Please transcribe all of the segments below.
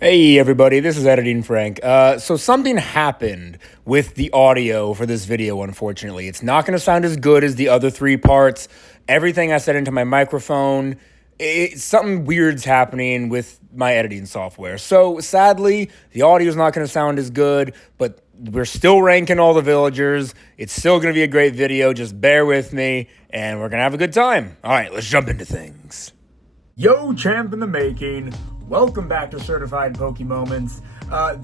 Hey everybody, this is Editing Frank. So something happened with the audio for this video, unfortunately. It's not going to sound as good as the other three parts. Everything I said into my microphone, something weird's happening with my editing software. So sadly, the audio is not going to sound as good, but we're still ranking all the villagers. It's still going to be a great video. Just bear with me, and we're going to have a good time. All right, let's jump into things. Yo, champ in the making. Welcome back to Certified Pokemoments.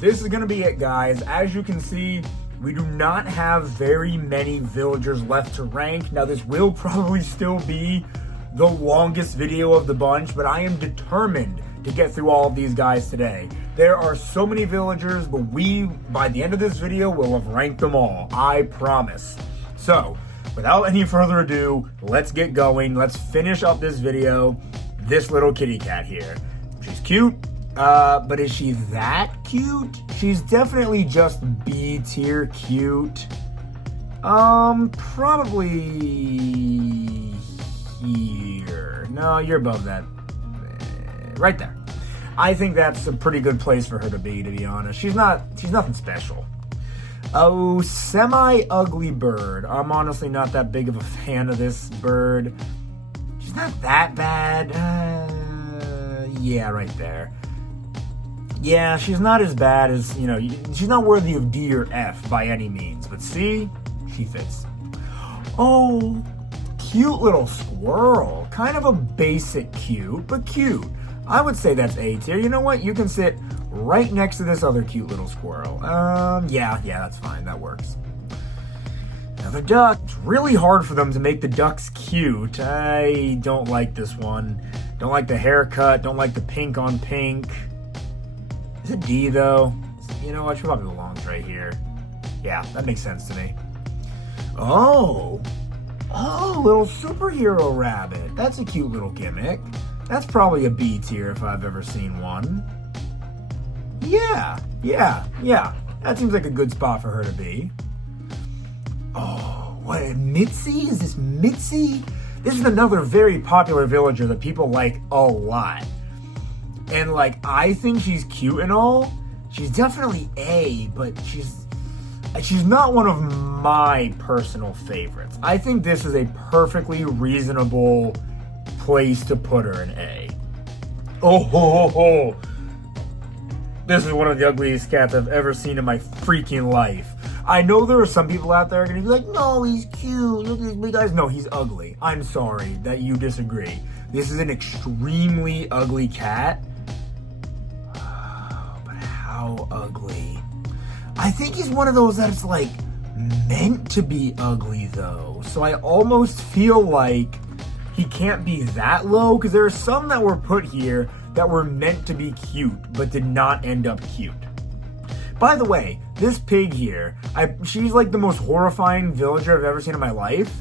This is going to be it, guys. As you can see, we do not have very many villagers left to rank. Now, this will probably still be the longest video of the bunch, but I am determined to get through all of these guys today. There are so many villagers, but by the end of this video, will have ranked them all. I promise. So, without any further ado, let's get going. Let's finish up this video. This little kitty cat here. She's cute, but is she that cute? She's definitely just B tier cute. Probably here. No, you're above that. Right there. I think that's a pretty good place for her to be honest. She's nothing special. Oh, semi-ugly bird. I'm honestly not that big of a fan of this bird. She's not that bad. Yeah, right there. Yeah, she's not as bad as, she's not worthy of D or F by any means. But see, she fits. Oh, cute little squirrel. Kind of a basic cute, but cute. I would say that's A tier. You know what? You can sit right next to this other cute little squirrel. Yeah, that's fine. That works. Another duck. It's really hard for them to make the ducks cute. I don't like this one. Don't like the haircut. Don't like the pink on pink. Is it D, though? You know what? She probably belongs right here. Yeah, that makes sense to me. Oh, little superhero rabbit. That's a cute little gimmick. That's probably a B tier if I've ever seen one. Yeah. That seems like a good spot for her to be. Oh, what, Mitzi? Is this Mitzi? This is another very popular villager that people like a lot. And, I think she's cute and all. She's definitely A, but she's not one of my personal favorites. I think this is a perfectly reasonable place to put her in A. Oh. This is one of the ugliest cats I've ever seen in my freaking life. I know there are some people out there going to be like, no, he's cute. Look at these big eyes. No, he's ugly. I'm sorry that you disagree. This is an extremely ugly cat. But how ugly? I think he's one of those that's meant to be ugly though. So I almost feel like he can't be that low because there are some that were put here that were meant to be cute but did not end up cute. By the way, this pig here, she's the most horrifying villager I've ever seen in my life.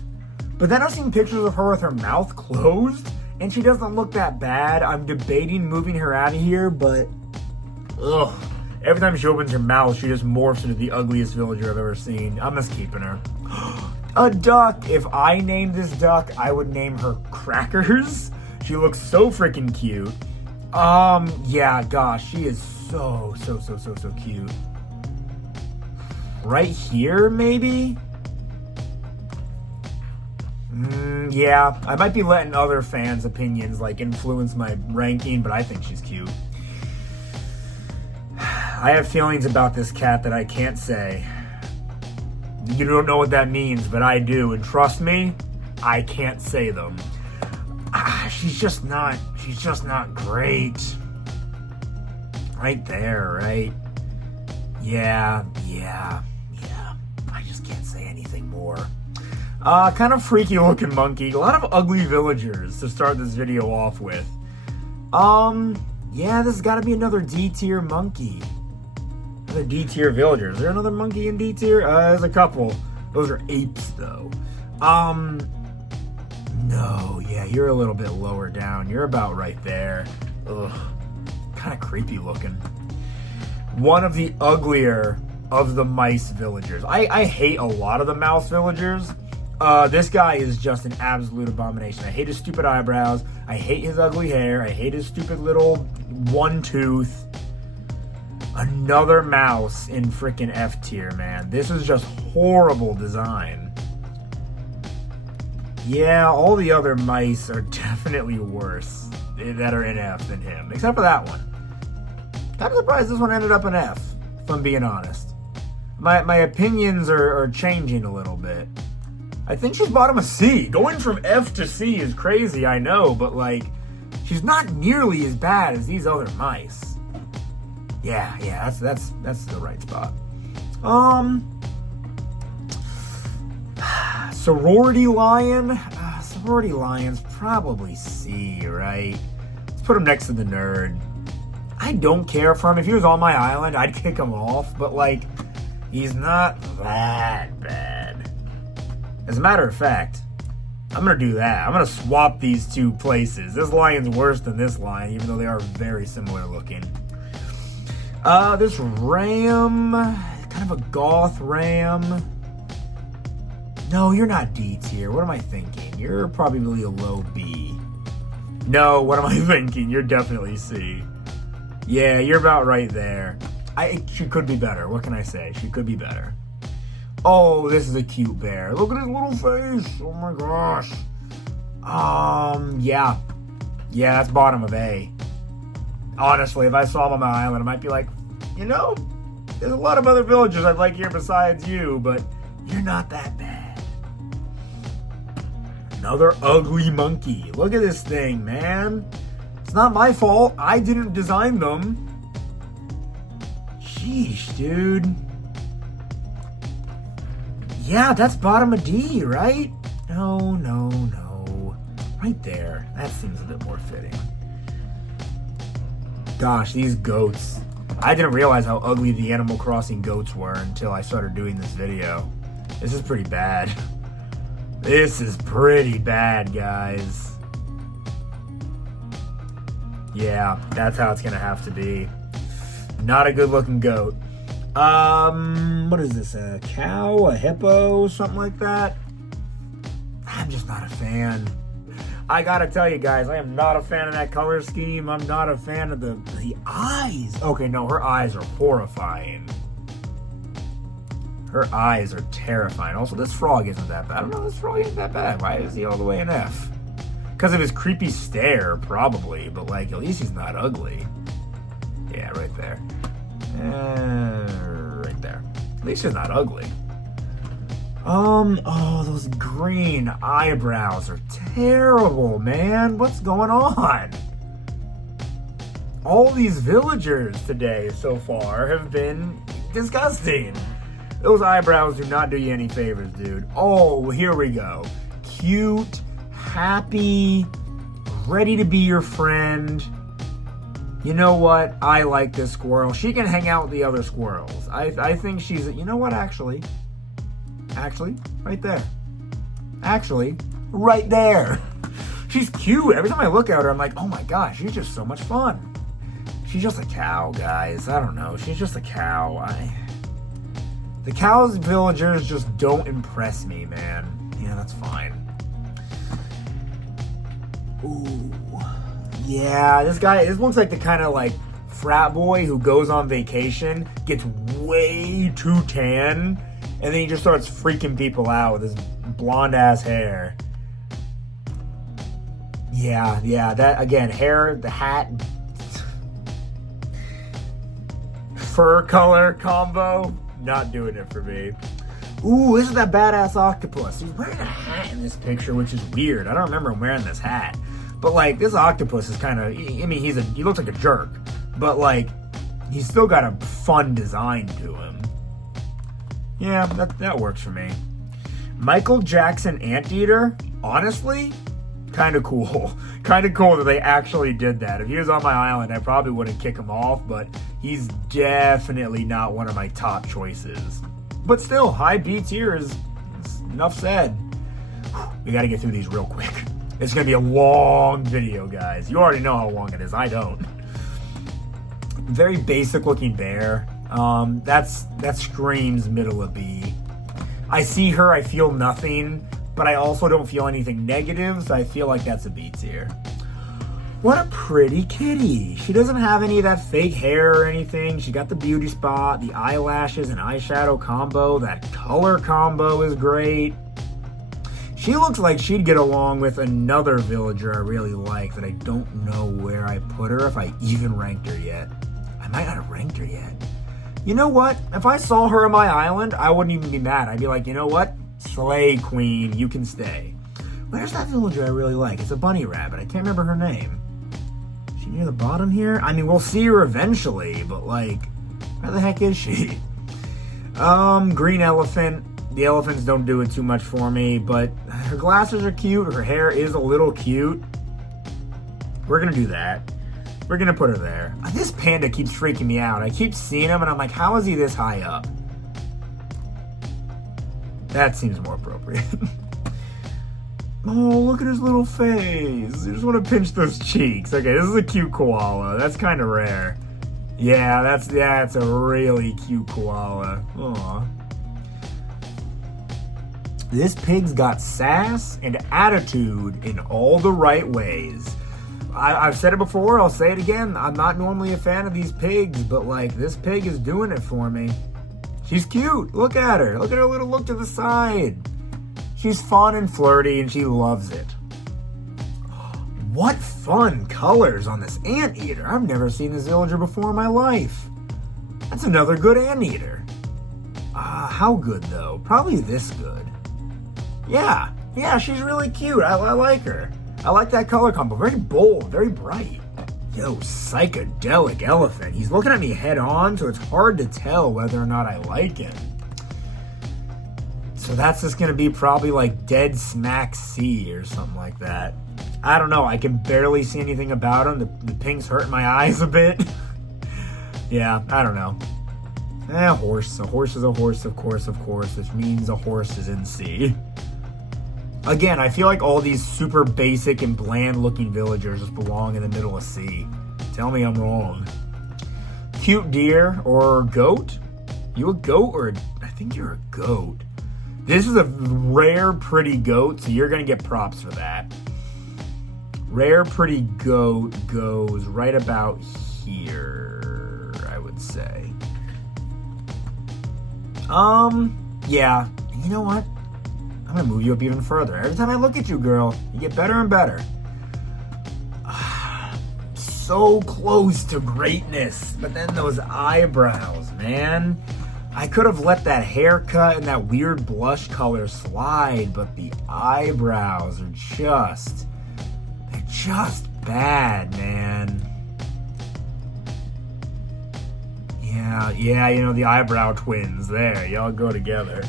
But then I've seen pictures of her with her mouth closed, and she doesn't look that bad. I'm debating moving her out of here, but ugh. Every time she opens her mouth, she just morphs into the ugliest villager I've ever seen. I'm just keeping her. A duck. If I named this duck, I would name her Crackers. She looks so freaking cute. Yeah, gosh, she is so cute. Right here, maybe? Yeah, I might be letting other fans' opinions influence my ranking, but I think she's cute. I have feelings about this cat that I can't say. You don't know what that means, but I do, and trust me, I can't say them. She's just not great. Right there, right? Yeah. I just can't say anything more. Kind of freaky looking monkey. A lot of ugly villagers to start this video off with. Yeah, this has got to be another D tier monkey. Another D tier villager. Is there another monkey in D tier? There's a couple. Those are apes, though. No, yeah, you're a little bit lower down. You're about right there. Ugh. Kind of creepy looking. One of the uglier of the mice villagers. I hate a lot of the mouse villagers. This guy is just an absolute abomination. I hate his stupid eyebrows. I hate his ugly hair. I hate his stupid little one tooth. Another mouse in freaking F tier, man. This is just horrible design. Yeah, all the other mice are definitely worse that are in F than him, except for that one. I'm surprised this one ended up in F, if I'm being honest. My opinions are changing a little bit. I think she's bottom of C. Going from F to C is crazy, I know, but like, she's not nearly as bad as these other mice. Yeah, that's the right spot. Sorority Lion. Sorority Lion's probably C, right? Let's put him next to the nerd. I don't care for him. If he was on my island, I'd kick him off, but like, he's not that bad. As a matter of fact, I'm gonna do that. I'm gonna swap these two places. This lion's worse than this lion, even though they are very similar looking. This ram, kind of a goth ram. No, you're not D tier. What am I thinking? You're probably a low B. No, what am I thinking? You're definitely C. Yeah, you're about right there. She could be better. What can I say? She could be better. Oh, this is a cute bear. Look at his little face. Oh my gosh. Yeah. Yeah, that's bottom of A. Honestly, if I saw him on my island, I might be like, you know, there's a lot of other villagers I'd like here besides you, but you're not that bad. Another ugly monkey. Look at this thing, man. It's not my fault. I didn't design them. Sheesh, dude. Yeah, that's bottom of D, right? No. Right there. That seems a bit more fitting. Gosh, these goats. I didn't realize how ugly the Animal Crossing goats were until I started doing this video. This is pretty bad. This is pretty bad, guys. Yeah, that's how it's gonna have to be. Not a good looking goat. What is this? A cow? A hippo? Something like that? I'm just not a fan. I gotta tell you guys, I am not a fan of that color scheme. I'm not a fan of the eyes. Okay, no, her eyes are horrifying. Her eyes are terrifying. Also, this frog isn't that bad. I don't know, this frog isn't that bad. Why is he all the way in F? Because of his creepy stare, probably. But, like, at least he's not ugly. Yeah, right there. Right there. At least he's not ugly. Oh, those green eyebrows are terrible, man. What's going on? All these villagers today so far have been disgusting. Those eyebrows do not do you any favors, dude. Oh, here we go. Cute, happy, ready to be your friend. You know what? I like this squirrel. She can hang out with the other squirrels. I think she's... You know what, actually, right there. Actually, right there. She's cute. Every time I look at her, I'm like, oh my gosh, she's just so much fun. She's just a cow, guys. I don't know. She's just a cow. The cows villagers just don't impress me, man. Yeah, that's fine. Ooh. Yeah, this looks like the kind of like frat boy who goes on vacation, gets way too tan, and then he just starts freaking people out with his blonde ass hair. Yeah, that again, hair, the hat, fur color combo, not doing it for me. Ooh, this is that badass octopus. He's wearing a hat in this picture, which is weird. I don't remember him wearing this hat. But like, this octopus is kind of, I mean, he looks like a jerk, but like, he's still got a fun design to him. Yeah, that works for me. Michael Jackson Anteater, honestly, kind of cool. Kind of cool that they actually did that. If he was on my island, I probably wouldn't kick him off, but he's definitely not one of my top choices. But still, high B tier is enough said. We got to get through these real quick. It's going to be a long video, guys. You already know how long it is. I don't. Very basic looking bear. That screams middle of B. I see her, I feel nothing, but I also don't feel anything negative, so I feel like that's a B tier. What a pretty kitty. She doesn't have any of that fake hair or anything. She got the beauty spot, the eyelashes and eyeshadow combo. That color combo is great. She looks like she'd get along with another villager I really like that I don't know where I put her, if I even ranked her yet. I might not have ranked her yet. You know what? If I saw her on my island, I wouldn't even be mad. I'd be like, you know what? Slay queen, you can stay. Where's that villager I really like? It's a bunny rabbit. I can't remember her name. Is she near the bottom here? I mean, we'll see her eventually, but like, where the heck is she? Green elephant. The elephants don't do it too much for me, but her glasses are cute. Her hair is a little cute. We're gonna do that. We're gonna put her there. This panda keeps freaking me out. I keep seeing him and I'm like, how is he this high up? That seems more appropriate. Oh, look at his little face. I just want to pinch those cheeks. Okay, this is a cute koala. That's kind of rare. Yeah, that's a really cute koala. Aw. This pig's got sass and attitude in all the right ways. I've said it before, I'll say it again. I'm not normally a fan of these pigs, but like, this pig is doing it for me. She's cute. Look at her. Look at her little look to the side. She's fun and flirty, and she loves it. What fun colors on this anteater. I've never seen this villager before in my life. That's another good anteater. How good, though? Probably this good. Yeah, she's really cute. I like her. I like that color combo. Very bold, very bright. Yo, psychedelic elephant. He's looking at me head on, so it's hard to tell whether or not I like him. So that's just going to be probably like Dead Smack C or something like that. I don't know. I can barely see anything about him. The pink's hurting my eyes a bit. Yeah, I don't know. A horse. A horse is a horse, of course, which means a horse is in C. Again, I feel like all these super basic and bland-looking villagers just belong in the middle of C. Tell me I'm wrong. Cute deer or goat? You a goat or I think you're a goat. This is a rare pretty goat, so you're going to get props for that. Rare pretty goat goes right about here, I would say. Yeah. You know what? I'm going to move you up even further. Every time I look at you, girl, you get better and better. So close to greatness. But then those eyebrows, man. I could have let that haircut and that weird blush color slide, but the eyebrows are just bad, man. Yeah, you know, the eyebrow twins there. Y'all go together.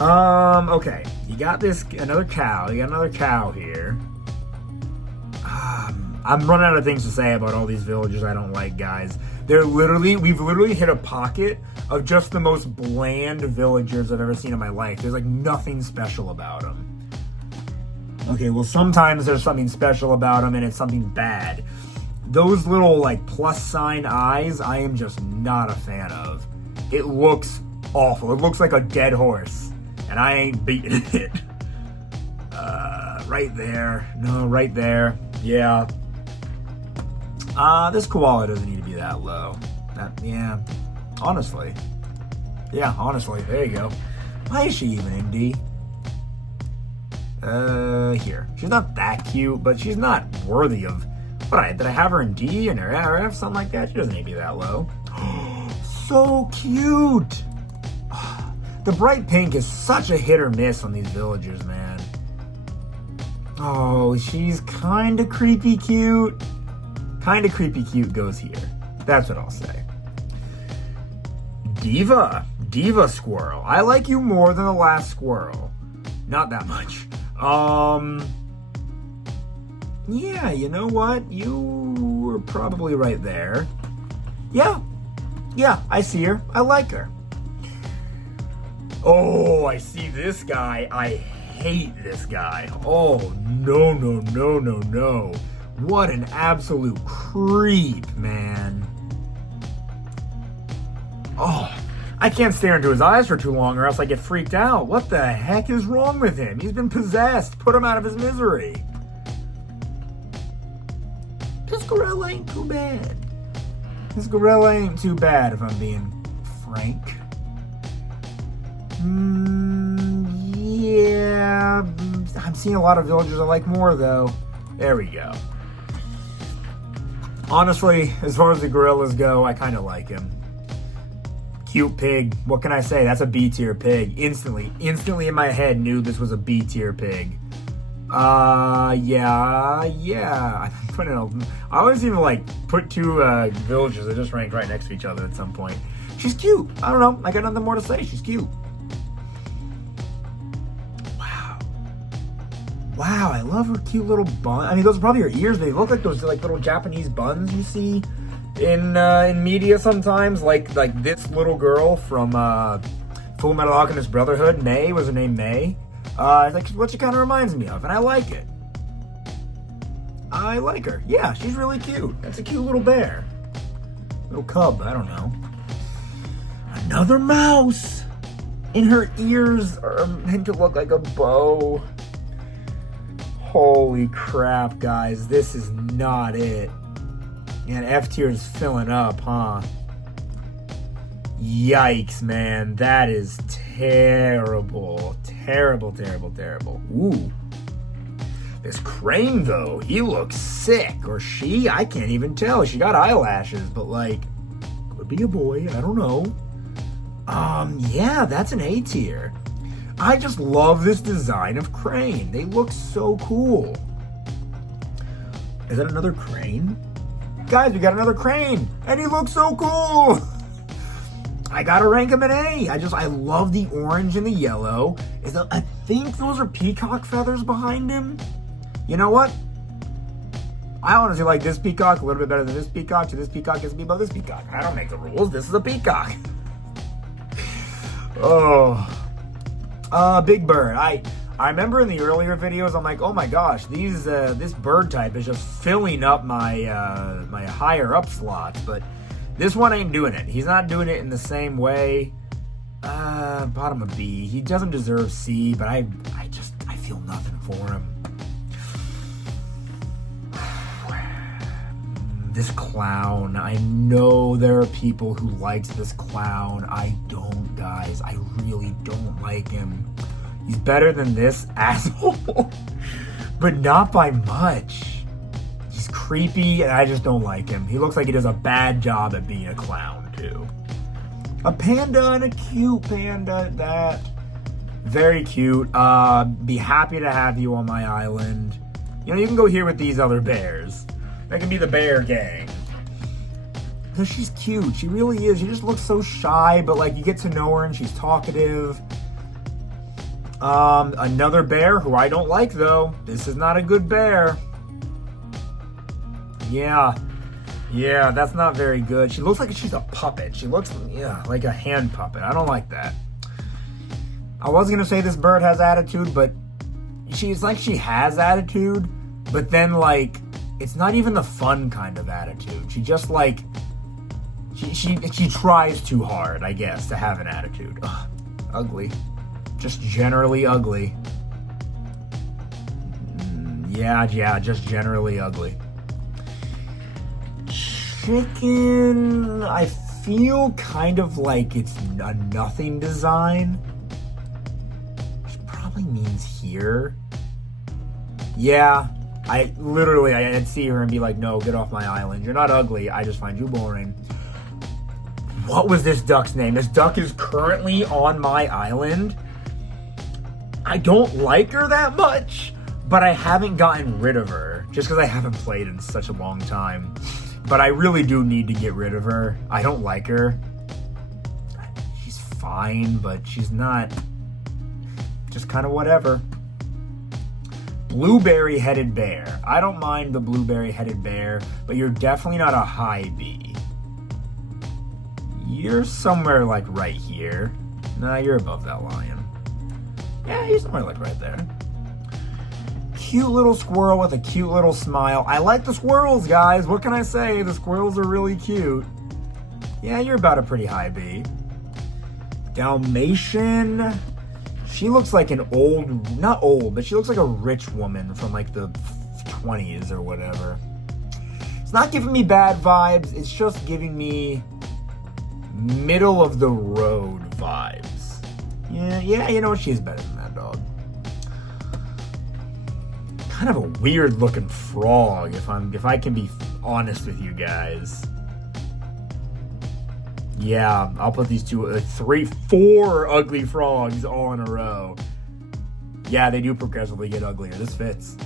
Okay. You got another cow. You got another cow here. I'm running out of things to say about all these villagers I don't like, guys. We've literally hit a pocket of just the most bland villagers I've ever seen in my life. There's like nothing special about them. Okay, well, sometimes there's something special about them and it's something bad. Those little like plus sign eyes, I am just not a fan of. It looks awful. It looks like a dead horse. And I ain't beating it. Right there. No, right there. Yeah. This koala doesn't need to be that low. Honestly. Yeah, honestly. There you go. Why is she even in D? Here. She's not that cute, but she's not worthy of... Did I have her in D and her RF, something like that? She doesn't need to be that low. So cute! The bright pink is such a hit or miss on these villagers, man. Oh, she's kind of creepy cute. Kind of creepy cute goes here. That's what I'll say. Diva squirrel. I like you more than the last squirrel. Not that much. Yeah, you know what? You were probably right there. Yeah, I see her. I like her. Oh, I see this guy. I hate this guy. Oh, no. What an absolute creep, man. Oh, I can't stare into his eyes for too long or else I get freaked out. What the heck is wrong with him? He's been possessed. Put him out of his misery. gorilla ain't too bad. This gorilla ain't too bad, if I'm being frank. Yeah, I'm seeing a lot of villagers I like more, though. There we go. Honestly, as far as the gorillas go, I kind of like him. Cute pig. What can I say? That's a B-tier pig. Instantly in my head knew this was a B-tier pig. Yeah. I always even like put two villages that just ranked right next to each other at some point. She's cute. I don't know. I got nothing more to say. She's cute. Wow, I love her cute little bun. I mean, those are probably her ears. They look like those like little Japanese buns you see in media sometimes. Like this little girl from Full Metal Alchemist Brotherhood. May was her name. May. Like what she kind of reminds me of, and I like it. I like her. Yeah, she's really cute. That's a cute little bear. Little cub. I don't know. Another mouse. And her ears are meant to look like a bow. Holy crap, guys. This is not it. And F tier is filling up, huh? Yikes, man. That is terrible. Terrible. Ooh. This crane, though, he looks sick. Or she, I can't even tell. She got eyelashes, but like, could be a boy. I don't know. Yeah, that's an A tier. I just love this design of crane. They look so cool. Is that another crane? Guys, we got another crane, and he looks so cool. I gotta rank him an A. I love the orange and the yellow. I think those are peacock feathers behind him. You know what? I honestly like this peacock a little bit better than this peacock, so this peacock gets to be above this peacock. I don't make the rules. This is a peacock. Oh. Big Bird. I remember in the earlier videos, I'm like, oh my gosh, this bird type is just filling up my my higher up slots, but this one ain't doing it. He's not doing it in the same way. Bottom of B. He doesn't deserve C, but I feel nothing for him. This clown. I know there are people who liked this clown. I don't, guys. I really don't like him. He's better than this asshole, but not by much. He's creepy, and I just don't like him. He looks like he does a bad job at being a clown, too. A panda and a cute panda at that. Very cute. Be happy to have you on my island. You know, you can go here with these other bears. That can be the bear gang. Because she's cute. She really is. She just looks so shy, but like you get to know her and she's talkative. Another bear who I don't like though. This is not a good bear. Yeah, that's not very good. She looks like she's a puppet. She looks, like a hand puppet. I don't like that. I was gonna say this bird has attitude, but she's like she has attitude, but then like it's not even the fun kind of attitude. She just like she tries too hard, I guess, to have an attitude. Ugh, ugly. Just generally ugly. Yeah, just generally ugly. Chicken, I feel kind of like it's a nothing design. Which probably means here. Yeah, I'd see her and be like, no, get off my island. You're not ugly, I just find you boring. What was this duck's name? This duck is currently on my island. I don't like her that much, but I haven't gotten rid of her just because I haven't played in such a long time. But I really do need to get rid of her. I don't like her. She's fine, but she's not. Just kind of whatever. Blueberry-headed bear. I don't mind the blueberry-headed bear, but you're definitely not a high B. You're somewhere like right here. Nah, you're above that lion. Yeah, you're somewhere like right there. Cute little squirrel with a cute little smile. I like the squirrels, guys. What can I say? The squirrels are really cute. Yeah, you're about a pretty high B. Dalmatian. She looks like an old, not old, but she looks like a rich woman from like the 20s or whatever. It's not giving me bad vibes. It's just giving me middle of the road vibes. Yeah, you know what? She's better than that dog. Kind of a weird looking frog, if I can be honest with you guys. Yeah, I'll put these 4 ugly frogs all in a row. Yeah, they do progressively get uglier. This fits.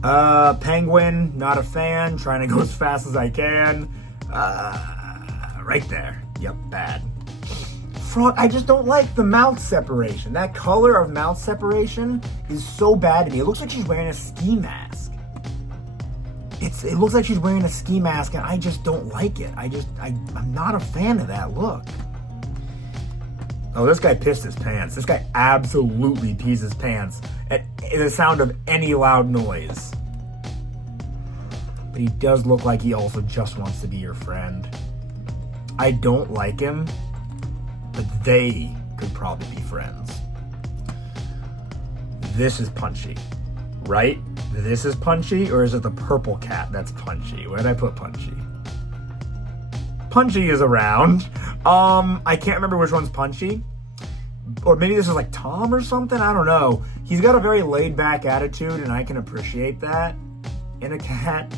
Penguin, not a fan. Trying to go as fast as I can. Right there. Yep, bad. Frog, I just don't like the mouth separation. That color of mouth separation is so bad to me. It looks like she's wearing a ski mask. It looks like she's wearing a ski mask, and I just don't like it. I'm not a fan of that look. Oh, this guy pissed his pants. This guy absolutely pees his pants at the sound of any loud noise. But he does look like he also just wants to be your friend. I don't like him, but they could probably be friends. This is Punchy, right? This is Punchy, or is it the purple cat that's Punchy? Where did I put Punchy? Punchy is around. I can't remember which one's Punchy. Or maybe this is like Tom or something. I don't know. He's got a very laid-back attitude, and I can appreciate that in a cat.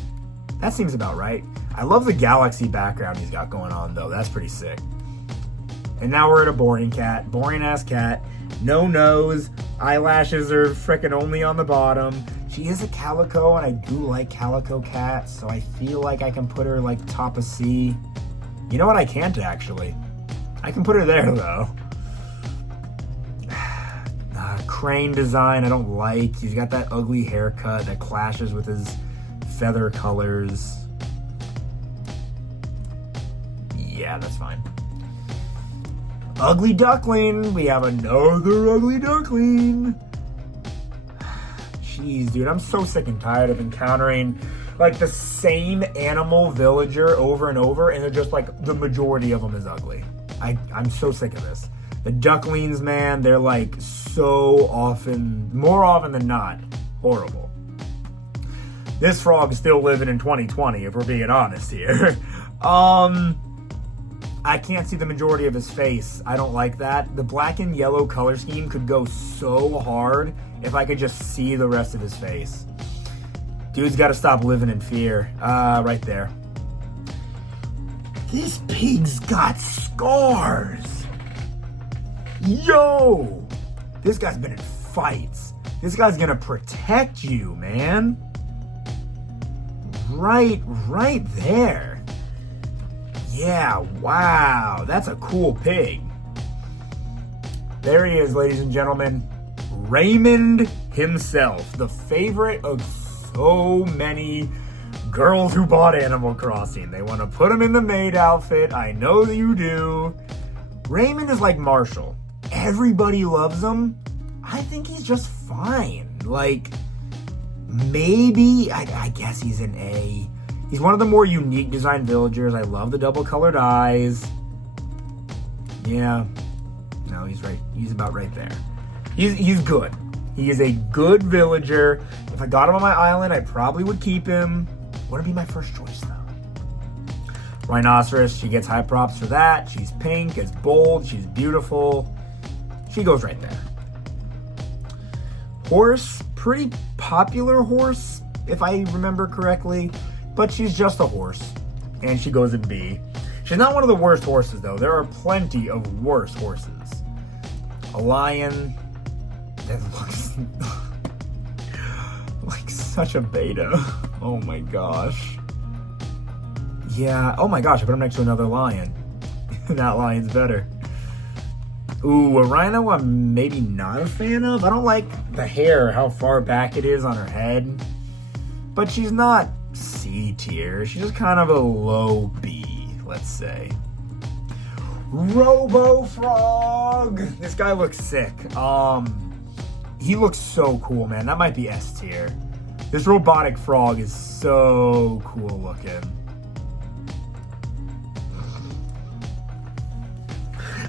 That seems about right. I love the galaxy background he's got going on, though. That's pretty sick. And now we're at a boring cat. Boring-ass cat. No nose. Eyelashes are frickin' only on the bottom. She is a calico, and I do like calico cats, so I feel like I can put her, like, top of C. You know what? I can't, actually. I can put her there, though. Crane design, I don't like. He's got that ugly haircut that clashes with his feather colors. Yeah, that's fine. Ugly duckling. We have another ugly duckling. Jeez, dude, I'm so sick and tired of encountering like the same animal villager over and over, and they're just like the majority of them is ugly. I'm so sick of this. The ducklings, man, they're like so often, more often than not, horrible. This frog's still living in 2020, if we're being honest here. I can't see the majority of his face. I don't like that. The black and yellow color scheme could go so hard if I could just see the rest of his face. Dude's got to stop living in fear. Right there. This pig's got scars. Yo! This guy's been in fights. This guy's gonna protect you, man. Right there. Yeah, wow. That's a cool pig. There he is, ladies and gentlemen. Raymond himself, the favorite of so many girls who bought Animal Crossing. They want to put him in the maid outfit. I know that you do. Raymond is like Marshall. Everybody loves him. I think he's just fine. Like, maybe, I guess he's an A. He's one of the more unique design villagers. I love the double colored eyes. Yeah. No, he's right. He's about right there. He's good. He is a good villager. If I got him on my island, I probably would keep him. Wouldn't be my first choice, though. Rhinoceros, she gets high props for that. She's pink, it's bold, she's beautiful. She goes right there. Horse, pretty popular horse, if I remember correctly. But she's just a horse. And she goes in B. She's not one of the worst horses, though. There are plenty of worse horses. A lion that looks like such a beta. Oh my gosh. Yeah, oh my gosh, I put him next to another lion. That lion's better. Ooh, a rhino I'm maybe not a fan of. I don't like the hair, how far back it is on her head. But she's not C tier. She's just kind of a low B, let's say. Robo Frog. This guy looks sick. He looks so cool, man. That might be S tier. This robotic frog is so cool looking.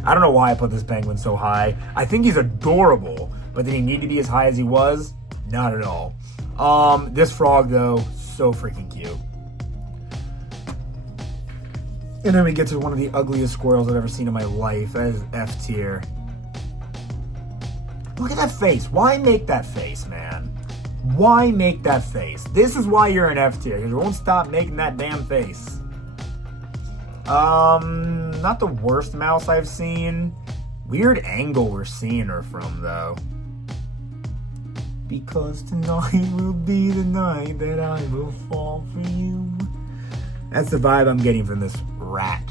I don't know why I put this penguin so high. I think he's adorable, but did he need to be as high as he was? Not at all. This frog, though, so freaking cute. And then we get to one of the ugliest squirrels I've ever seen in my life. That is F tier. Look at that face. Why make that face, man? Why make that face? This is why you're an F tier, because you won't stop making that damn face. Not the worst mouse I've seen. Weird angle we're seeing her from, though. Because tonight will be the night that I will fall for you. That's the vibe I'm getting from this rat.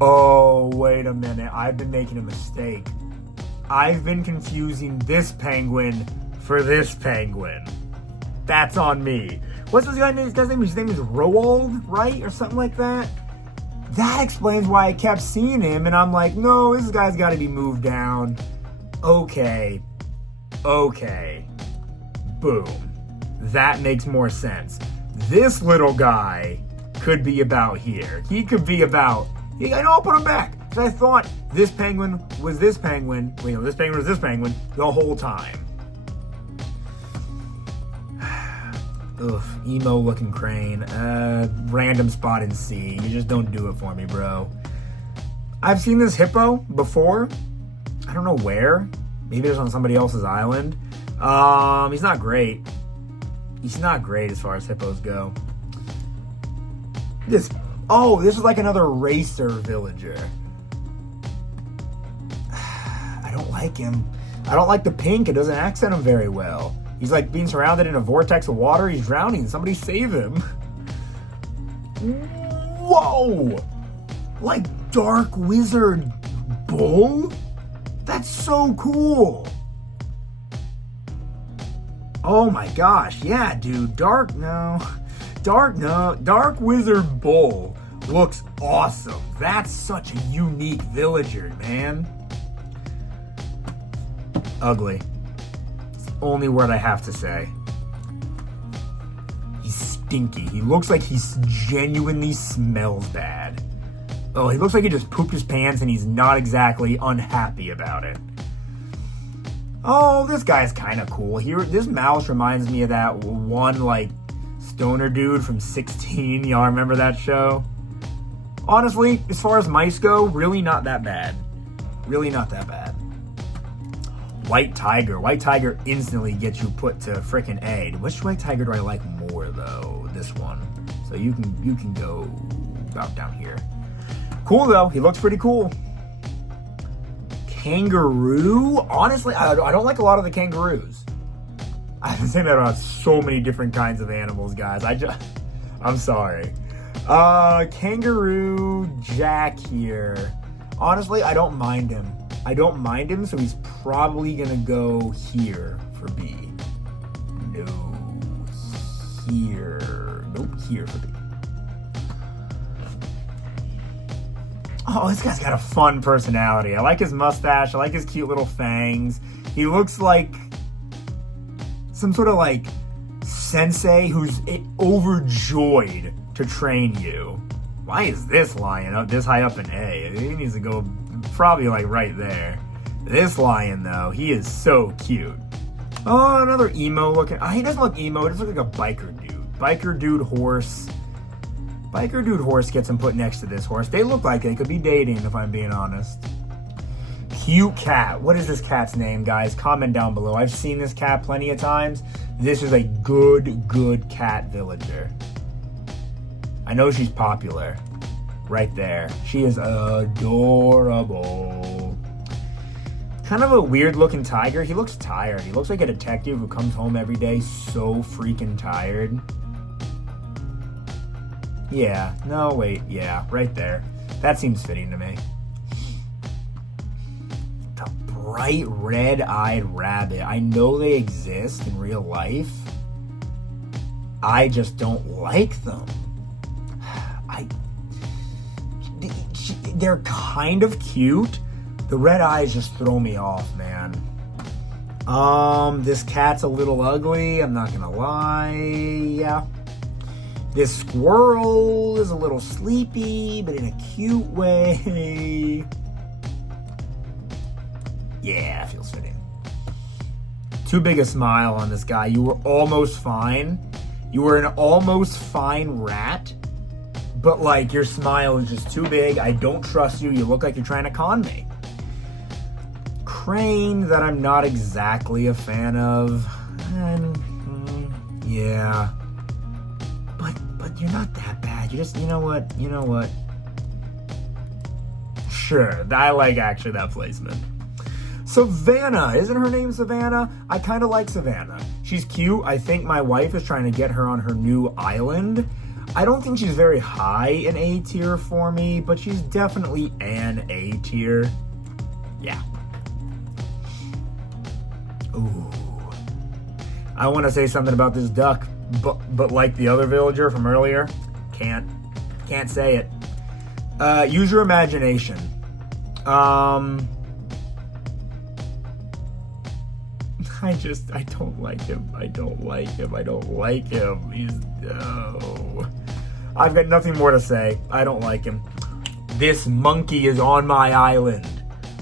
Oh, wait a minute. I've been making a mistake. I've been confusing this penguin for this penguin. That's on me. What's this guy's name? His name is Roald, right? Or something like that? That explains why I kept seeing him, and I'm like, no, this guy's got to be moved down. Okay. Boom. That makes more sense. This little guy could be about here. He could be about... I know, I'll put him back. Because I thought this penguin was this penguin. This penguin was this penguin the whole time. Ugh, emo looking crane. Random spot in C. You just don't do it for me, bro. I've seen this hippo before. I don't know where. Maybe it's on somebody else's island. He's not great. He's not great as far as hippos go. This is like another racer villager. I don't like him. I don't like the pink. It doesn't accent him very well. He's like being surrounded in a vortex of water. He's drowning. Somebody save him. Whoa! Like Dark Wizard Bull? That's so cool. Oh my gosh. Yeah, dude. Dark Wizard Bull looks awesome. That's such a unique villager, man. Ugly. It's the only word I have to say. He's stinky. He looks like he genuinely smells bad. Oh, he looks like he just pooped his pants and he's not exactly unhappy about it. Oh, this guy's kind of cool. This mouse reminds me of that one, like, stoner dude from 16. Y'all remember that show? Honestly, as far as mice go, really not that bad. Really not that bad. White Tiger. White Tiger instantly gets you put to frickin' A. Which White Tiger do I like more, though? This one. So you can go about down here. Cool, though. He looks pretty cool. Kangaroo? Honestly, I don't like a lot of the kangaroos. I've been saying that about so many different kinds of animals, guys. I'm sorry. Kangaroo Jack here. Honestly, I don't mind him. So he's probably gonna go here for B. No, here. Nope, here for B. Oh, this guy's got a fun personality. I like his mustache. I like his cute little fangs. He looks like some sort of like sensei who's overjoyed to train you. Why is this lion up this high up in A? He needs to go probably like right there. This lion though, he is so cute. Oh, another emo looking. He doesn't look emo. He just looks like a biker dude. Biker dude horse. Biker dude horse gets him put next to this horse. They look like they could be dating, if I'm being honest. Cute cat. What is this cat's name, guys? Comment down below. I've seen this cat plenty of times. This is a good cat villager. I know she's popular. Right there. She is adorable. Kind of a weird looking tiger. He looks tired. He looks like a detective who comes home every day so freaking tired. Yeah, no, wait, yeah, right there. That seems fitting to me. The bright red-eyed rabbit. I know they exist in real life. I just don't like them. They're kind of cute. The red eyes just throw me off, man. This cat's a little ugly, I'm not gonna lie. Yeah. This squirrel is a little sleepy, but in a cute way. Yeah, feels fitting. Too big a smile on this guy. You were almost fine. You were an almost fine rat, but like your smile is just too big. I don't trust you. You look like you're trying to con me. Crane, that I'm not exactly a fan of. And, yeah. But you're not that bad. You just, you know what? Sure, I like actually that placement. Savannah, isn't her name Savannah? I kind of like Savannah. She's cute. I think my wife is trying to get her on her new island. I don't think she's very high in A tier for me, but she's definitely an A tier. Yeah. Ooh. I want to say something about this duck, but like the other villager from earlier, can't say it. Use your imagination. I don't like him. He's, no. I've got nothing more to say. I don't like him. This monkey is on my island.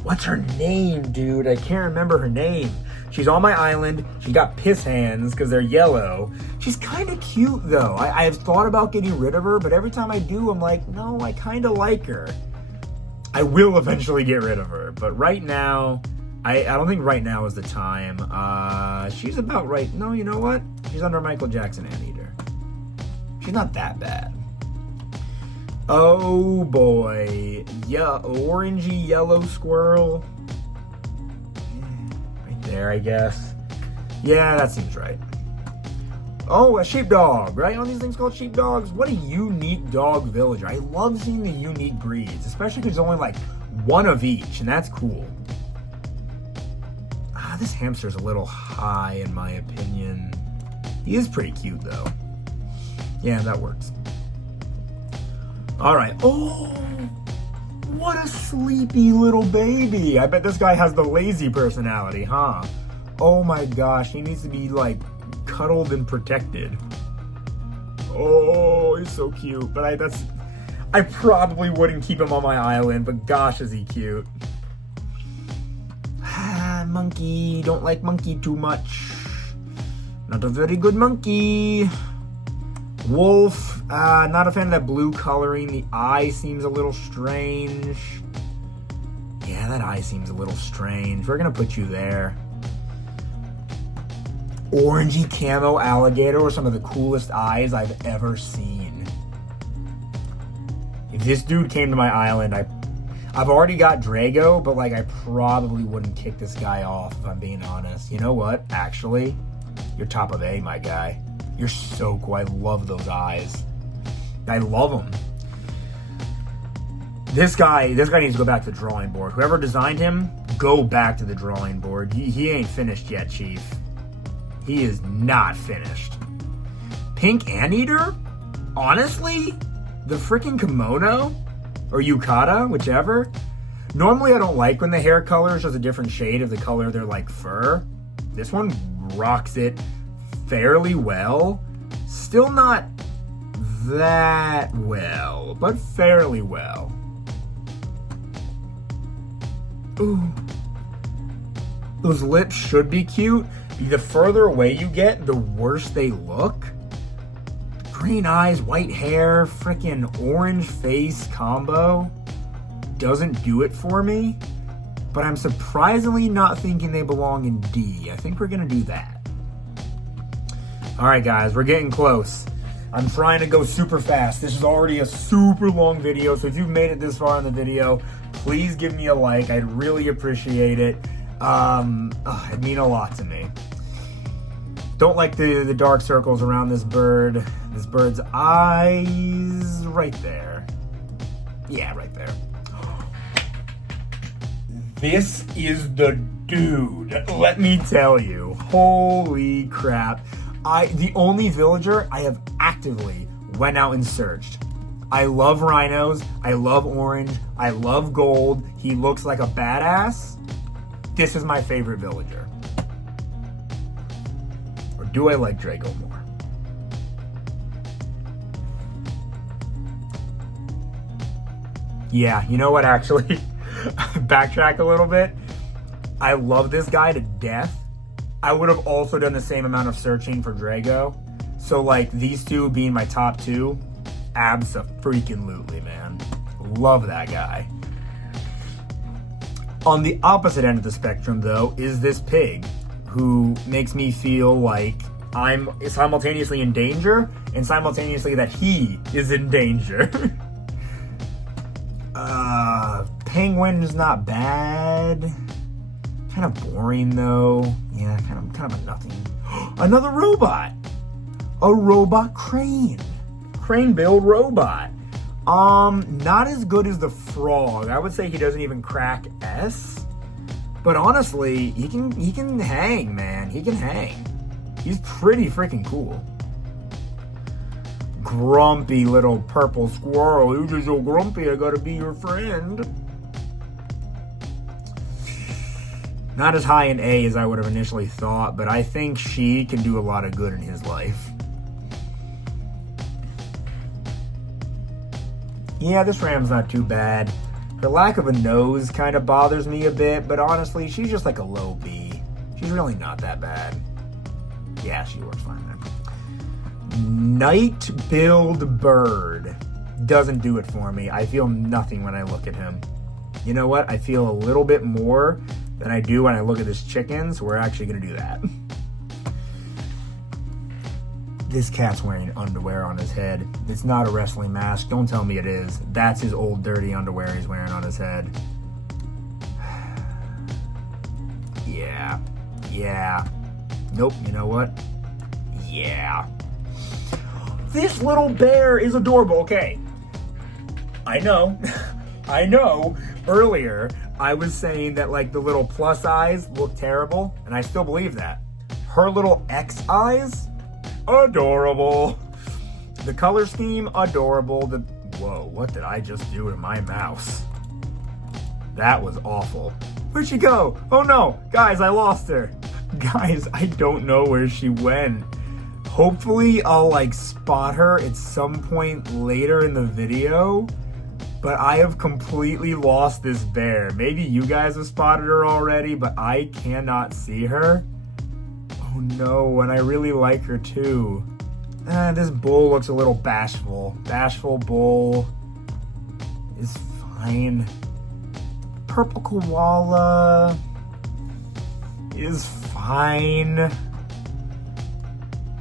What's her name, dude? I can't remember her name. She's on my island. She got piss hands because they're yellow. She's kind of cute, though. I have thought about getting rid of her, but every time I do, I'm like, no, I kind of like her. I will eventually get rid of her, but right now, I don't think right now is the time. She's about right. No, you know what? She's under Michael Jackson Anteater. She's not that bad. Oh boy. Yeah, orangey yellow squirrel. Right there, I guess. Yeah, that seems right. Oh, a sheepdog, right? Aren't these things called sheepdogs? What a unique dog villager. I love seeing the unique breeds, especially because there's only like one of each, and that's cool. This hamster's a little high in my opinion. He is pretty cute though. Yeah, that works. Alright. Oh, what a sleepy little baby. I bet this guy has the lazy personality, huh? Oh my gosh, he needs to be like cuddled and protected. Oh, he's so cute. But I probably wouldn't keep him on my island, but gosh, is he cute. Monkey, don't like monkey too much. Not a very good monkey. Wolf, not a fan of that blue coloring. The eye seems a little strange. Yeah, that eye seems a little strange. We're gonna put you there. Orangey camo alligator with some of the coolest eyes I've ever seen. If this dude came to my island, I've already got Drago, but like I probably wouldn't kick this guy off if I'm being honest. You know what? Actually, you're top of A, my guy. You're so cool. I love those eyes. I love them. This guy needs to go back to the drawing board. Whoever designed him, go back to the drawing board. He ain't finished yet, Chief. He is not finished. Pink Anteater? Honestly? The freaking kimono? Or yukata, whichever. Normally I don't like when the hair color is just a different shade of the color of their like fur. This one rocks it fairly well. Still not that well, but fairly well. Ooh. Those lips should be cute. The further away you get, the worse they look. Green eyes, white hair, freaking orange face combo doesn't do it for me, but I'm surprisingly not thinking they belong in D. I think we're gonna do that. All right, guys, we're getting close. I'm trying to go super fast. This is already a super long video, so if you've made it this far in the video, please give me a like. I'd really appreciate it. It'd mean a lot to me. Don't like the dark circles around this bird. This bird's eyes right there. Yeah, right there. This is the dude. Let me tell you. Holy crap. The only villager I have actively went out and searched. I love rhinos. I love orange. I love gold. He looks like a badass. This is my favorite villager. Or do I like Drago more? Yeah, you know what, actually? Backtrack a little bit. I love this guy to death. I would have also done the same amount of searching for Drago. So, like, these two being my top two, Abso-freaking-lutely, man. Love that guy. On the opposite end of the spectrum, though, is this pig who makes me feel like I'm simultaneously in danger and simultaneously that he is in danger. Penguin is not bad. Kind of boring, though. Yeah, kind of a nothing. Another robot. A robot crane. Crane build robot. Not as good as the frog. I would say he doesn't even crack S. But honestly, he can hang, man. He can hang. He's pretty freaking cool. Grumpy little purple squirrel. You're just so grumpy, I gotta be your friend. Not as high an A as I would have initially thought, but I think she can do a lot of good in his life. Yeah, this ram's not too bad. Her lack of a nose kind of bothers me a bit, but honestly, she's just like a low B. She's really not that bad. Yeah, she works fine then. Night Build Bird doesn't do it for me. I feel nothing when I look at him. You know what? I feel a little bit more than I do when I look at this chicken, so we're actually going to do that. This cat's wearing underwear on his head. It's not a wrestling mask. Don't tell me it is. That's his old dirty underwear he's wearing on his head. Yeah. Nope, you know what? Yeah. This little bear is adorable. Okay. I know. Earlier, I was saying that like the little plus eyes look terrible, and I still believe that. Her little X eyes, adorable. The color scheme, adorable. Whoa, what did I just do to my mouse? That was awful. Where'd she go? Oh no, guys, I lost her. Guys, I don't know where she went. Hopefully I'll like spot her at some point later in the video. But I have completely lost this bear. Maybe you guys have spotted her already, but I cannot see her. Oh no, and I really like her too. This bull looks a little bashful. Bashful bull is fine. Purple koala is fine.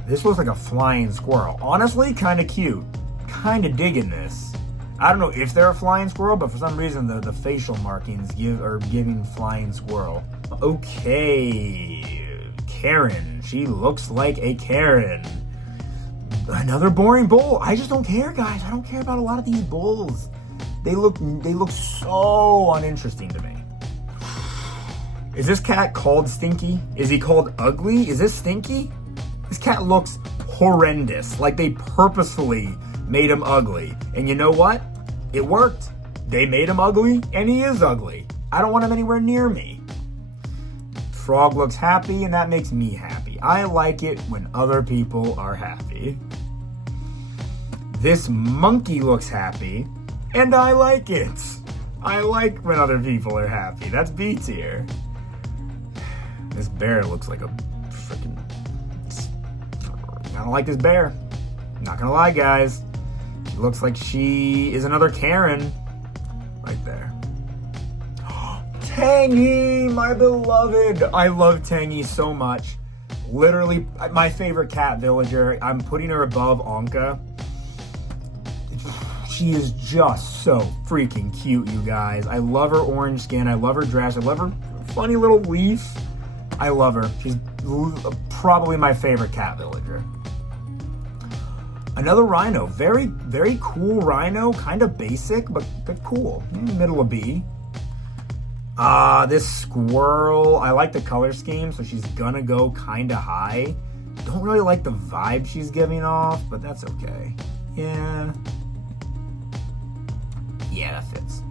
This looks like a flying squirrel. Honestly, kind of cute. Kind of digging this. I don't know if they're a flying squirrel, but for some reason the facial markings are giving flying squirrel. Okay, Karen. She looks like a Karen. Another boring bull. I just don't care, guys. I don't care about a lot of these bulls. They look so uninteresting to me. Is this cat called Stinky? Is he called Ugly? Is this Stinky? This cat looks horrendous. Like they purposefully made him ugly. And you know what? It worked. They made him ugly, and he is ugly. I don't want him anywhere near me. Frog looks happy, and that makes me happy. I like it when other people are happy. This monkey looks happy, and I like it. I like when other people are happy. That's B tier. This bear looks like a freaking... I don't like this bear. Not gonna lie, guys. Looks like she is another Karen. Right there. Tangy, my beloved. I love Tangy so much. Literally, my favorite cat villager. I'm putting her above Anka. She is just so freaking cute, you guys. I love her orange skin. I love her dress. I love her funny little leaf. I love her. She's probably my favorite cat villager. Another rhino. Very, very cool rhino. Kind of basic, but cool. Middle of B. This squirrel. I like the color scheme, so she's gonna go kind of high. Don't really like the vibe she's giving off, but that's okay. Yeah, that fits.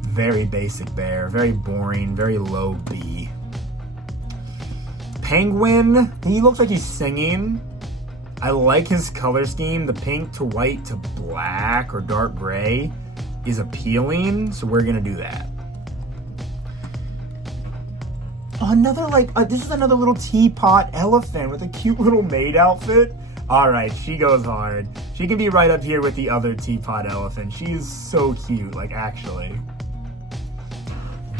Very basic bear. Very boring. Very low B. Penguin. He looks like he's singing. I like his color scheme. The pink to white to black or dark gray is appealing, so we're gonna do that. Another this is another little teapot elephant with a cute little maid outfit. All right, she goes hard. She can be right up here with the other teapot elephant. She's so cute, like, actually.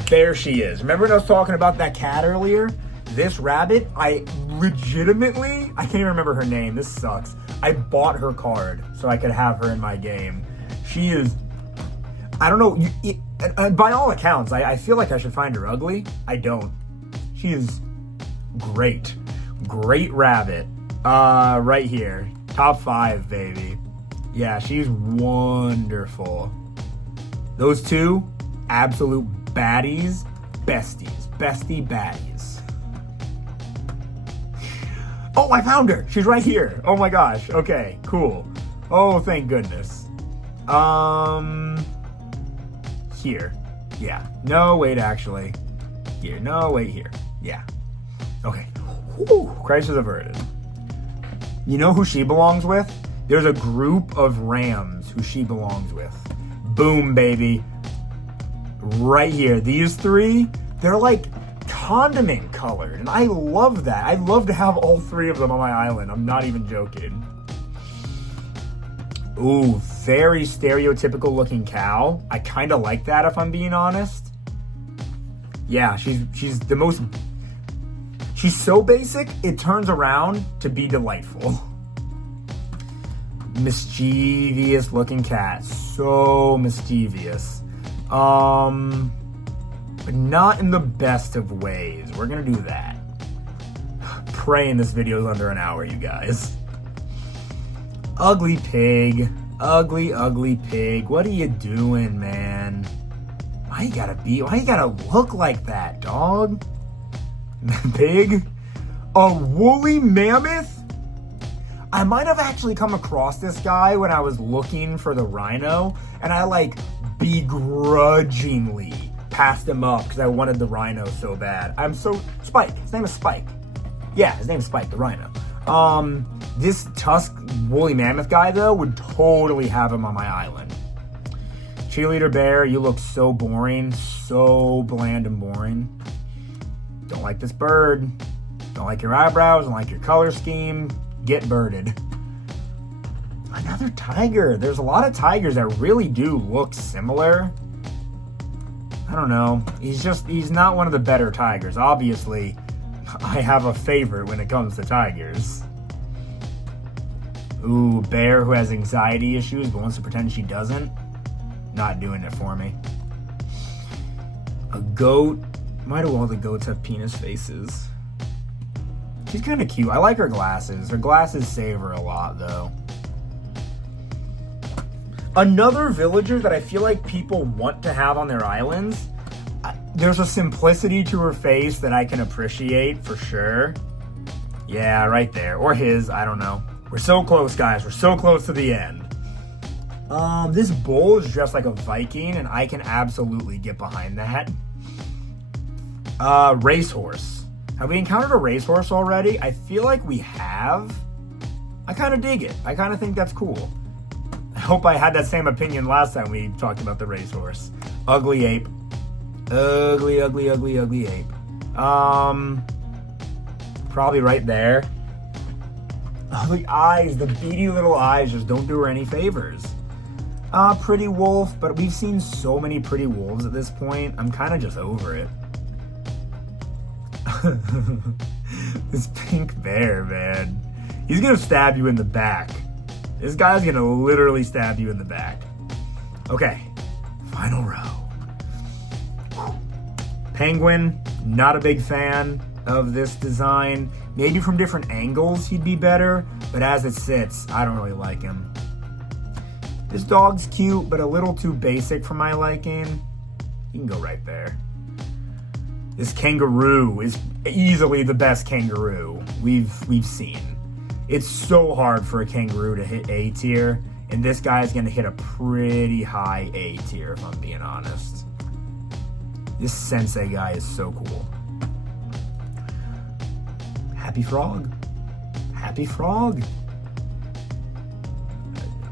There she is. Remember when I was talking about that cat earlier? This rabbit, I can't even remember her name. This sucks. I bought her card so I could have her in my game. She is, I don't know, by all accounts, I feel like I should find her ugly. I don't. She is great. Great rabbit. Right here. Top 5, baby. Yeah, she's wonderful. Those two, absolute baddies. Besties. Bestie baddies. Oh, I found her. She's right here. Oh my gosh. Okay, cool. Oh, thank goodness. Here. Yeah. No, wait, actually. Here. No, wait, here. Yeah. Okay. Whew, crisis averted. You know who she belongs with? There's a group of rams who she belongs with. Boom, baby. Right here. These 3, they're like condiment colored, and I love that. I'd love to have all 3 of them on my island. I'm not even joking. Ooh, very stereotypical looking cow. I kind of like that, if I'm being honest. Yeah, she's the most... She's so basic, it turns around to be delightful. Mischievous looking cat. So mischievous. But not in the best of ways. We're gonna do that. Praying this video is under an hour, you guys. Ugly pig. Ugly, ugly pig. What are you doing, man? Why you gotta look like that, dog? Pig? A woolly mammoth? I might have actually come across this guy when I was looking for the rhino, and I like begrudgingly passed him up because I wanted the rhino so bad. Spike. His name is Spike. Yeah, his name is Spike, the rhino. This tusk woolly mammoth guy, though, would totally have him on my island. Cheerleader bear, you look so boring. So bland and boring. Don't like this bird. Don't like your eyebrows. Don't like your color scheme. Get birded. Another tiger. There's a lot of tigers that really do look similar. I don't know. He's not one of the better tigers. Obviously, I have a favorite when it comes to tigers. Ooh, bear who has anxiety issues but wants to pretend she doesn't. Not doing it for me. A goat. Why do all the goats have penis faces? She's kind of cute. I like her glasses. Her glasses save her a lot, though. Another villager that I feel like people want to have on their islands. There's a simplicity to her face that I can appreciate for sure. Yeah, right there. Or his. I don't know. We're so close, guys. We're so close to the end. This bull is dressed like a Viking, and I can absolutely get behind that. Racehorse. Have we encountered a racehorse already? I feel like we have. I kind of dig it. I kind of think that's cool. I hope I had that same opinion last time we talked about the racehorse. Ugly ape. Ugly, ugly, ugly, ugly ape. Probably right there. The eyes, the beady little eyes just don't do her any favors. Pretty wolf, but we've seen so many pretty wolves at this point. I'm kind of just over it. This pink bear, man. He's gonna stab you in the back. This guy's gonna literally stab you in the back. Okay, final row. Penguin, not a big fan of this design. Maybe from different angles he'd be better, but as it sits, I don't really like him. This dog's cute, but a little too basic for my liking. You can go right there. This kangaroo is easily the best kangaroo we've seen. It's so hard for a kangaroo to hit A tier, and this guy's gonna hit a pretty high A tier if I'm being honest. This sensei guy is so cool. Happy frog. Happy frog.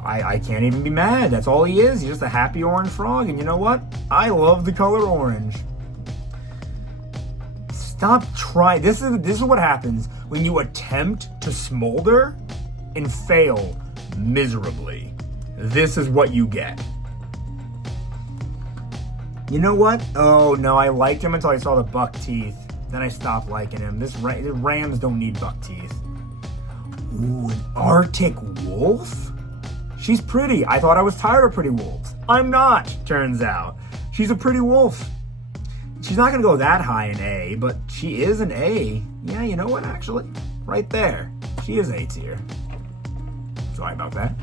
I can't even be mad. That's all he is. He's just a happy orange frog, and you know what? I love the color orange. Stop trying. This is what happens when you attempt to smolder and fail miserably. This is what you get. You know what? Oh, no, I liked him until I saw the buck teeth. Then I stopped liking him. The Rams don't need buck teeth. Ooh, an Arctic wolf? She's pretty. I thought I was tired of pretty wolves. I'm not, turns out. She's a pretty wolf. She's not going to go that high in A, but she is an A. Yeah, you know what, actually? Right there. She is A tier. Sorry about that.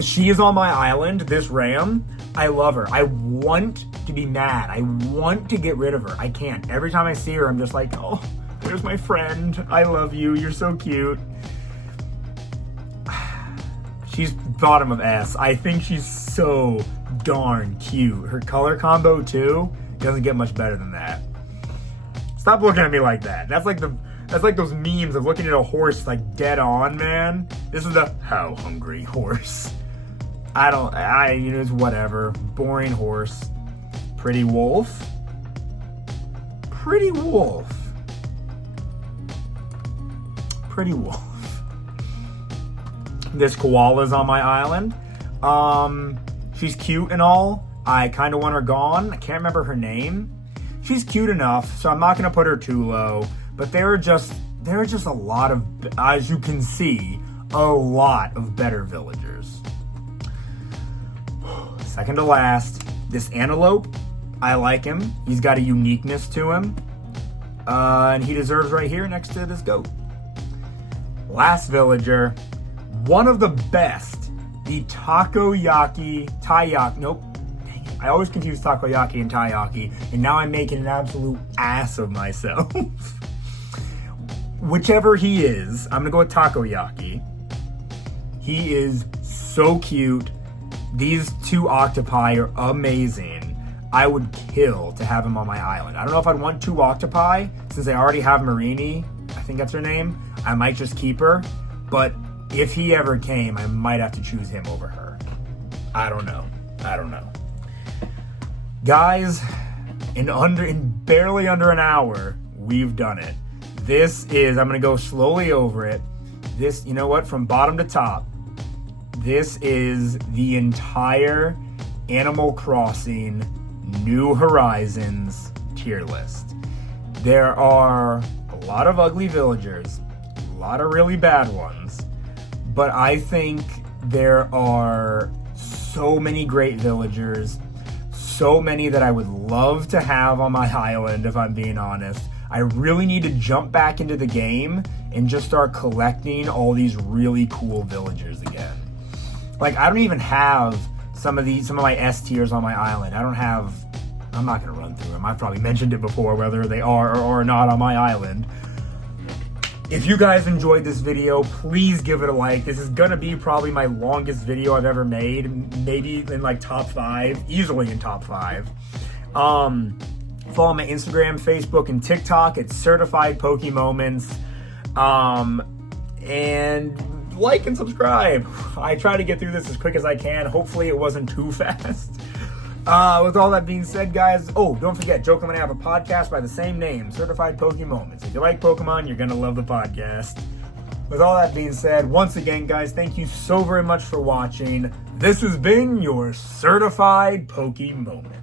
She is on my island, this ram. I love her. I want to be mad. I want to get rid of her. I can't. Every time I see her, I'm just like, oh, there's my friend. I love you. You're so cute. She's bottom of S. I think she's so darn cute. Her color combo, too, doesn't get much better than that. Stop looking at me like that. That's like those memes of looking at a horse like dead on, man. This is the how hungry horse. It's whatever. Boring horse. Pretty wolf. Pretty wolf. Pretty wolf. This koala's on my island. She's cute and all. I kind of want her gone. I can't remember her name. She's cute enough, so I'm not going to put her too low. But there are just a lot of, as you can see, a lot of better villagers. Second to last, this antelope. I like him. He's got a uniqueness to him. And he deserves right here next to this goat. Last villager. One of the best. The taiyaki. Nope. Dang it. I always confuse takoyaki and taiyaki. And now I'm making an absolute ass of myself. Whichever he is, I'm going to go with takoyaki. He is so cute. These two octopi are amazing. I would kill to have him on my island. I don't know if I'd want two octopi, since I already have Marini. I think that's her name. I might just keep her. But if he ever came, I might have to choose him over her. I don't know. Guys, in barely under an hour, we've done it. This is, I'm going to go slowly over it. This, you know what, from bottom to top, this is the entire Animal Crossing New Horizons tier list. There are a lot of ugly villagers, a lot of really bad ones, but I think there are so many great villagers, so many that I would love to have on my island, if I'm being honest. I really need to jump back into the game and just start collecting all these really cool villagers again. Like, I don't even have some of my S tiers on my island. I'm not going to run through them. I've probably mentioned it before, whether they are or not on my island. If you guys enjoyed this video, please give it a like. This is going to be probably my longest video I've ever made. Maybe in like top 5, easily in top 5. Follow my Instagram, Facebook, and TikTok. It's Certified Pokemoments. And like and subscribe. I try to get through this as quick as I can. Hopefully it wasn't too fast. With all that being said, guys, don't forget, Joke and I have a podcast by the same name, Certified Pokemoments. If you like Pokemon, you're going to love the podcast. With all that being said, once again, guys, thank you so very much for watching. This has been your Certified Pokemoment.